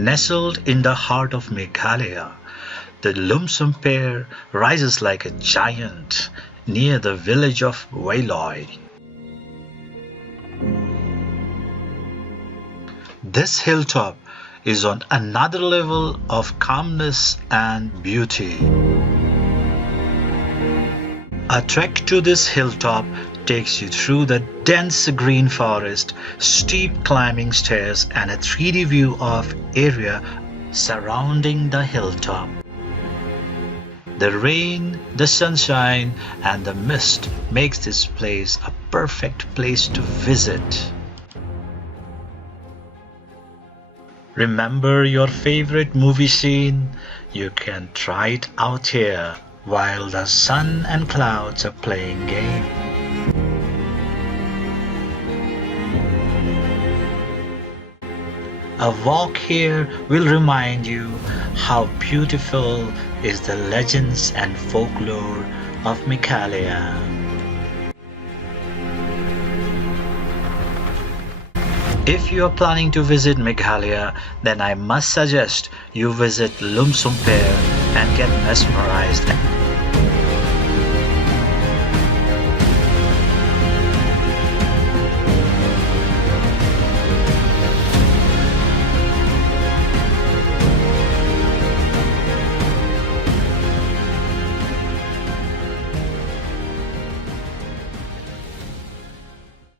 Nestled in the heart of Meghalaya, the Lum Symper rises like a giant near the village of Wailoi. This hilltop is on another level of calmness and beauty. A trek to this hilltop takes you through the dense green forest, steep climbing stairs, and a 3D view of area surrounding the hilltop. The rain, the sunshine, and the mist makes this place a perfect place to visit. Remember your favorite movie scene? You can try it out here while the sun and clouds are playing game. A walk here will remind you how beautiful is the legends and folklore of Meghalaya. If you are planning to visit Meghalaya, then I must suggest you visit Lum Symper and get mesmerized.